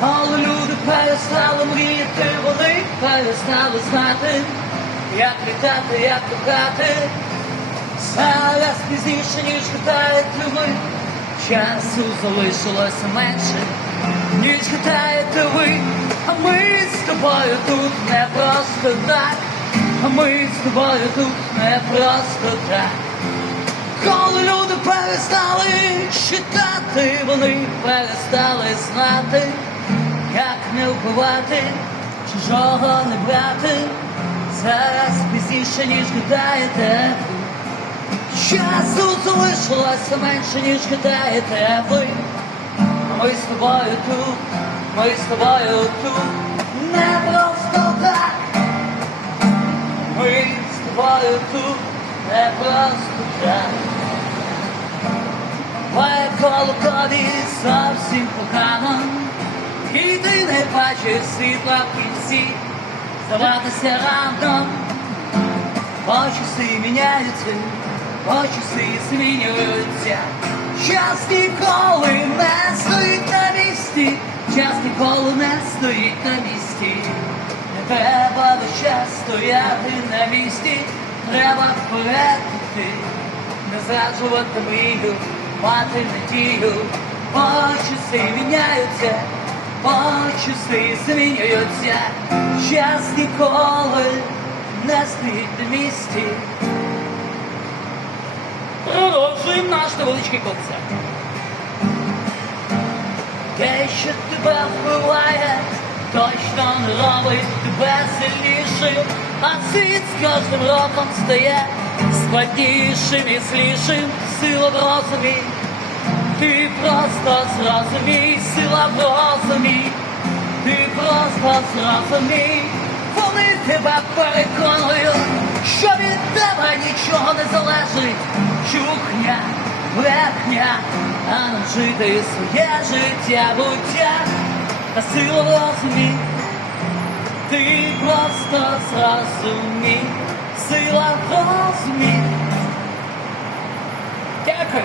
Але люди перестали мріяти, вони перестали знати, як літати, як кохати. Зараз пізніше, ніж катають ви, часу залишилося менше, ніж катаєте ви. А ми з тобою тут не просто так, а ми з тобою тут не просто так. Коли люди перестали читати, вони перестали знати, як не вбивати, чужого не брати. Зараз пізніше, ніж гадаєте, часу залишилося менше, ніж гадаєте ви. Ми з тобою тут, ми з тобою тут, не просто так. Ми з тобою тут, не просто так. Моє коло тобі зовсім погано, і ти не бачиш світла в кінці. Здаватися рано, почаси міняються, почаси змінюються. Час ніколи не стоїть на місці, час ніколи не стоїть на місці. Не треба весь час стояти на місці, треба вперед йти, не зраджувати мрію, мати надію. Почаси міняються, почаси змінюються. Час ніколи не стоїть на місці. Продовжуємо наш невеличкий концерт. Те, що тебе вбиває, точно не робить тебе сильнішим, а світ з кожним роком стає складнішим і злішим. Сила в розумі, ти просто зрозумій, сила в розумі, ти просто зрозумій. Вони тебе переконують, що від тебе нічого не залежить. Чухня, брехня, а нам жити своє життя, буття. Та сила в розумі, ти просто зрозумій, сила в розумі. Дякую.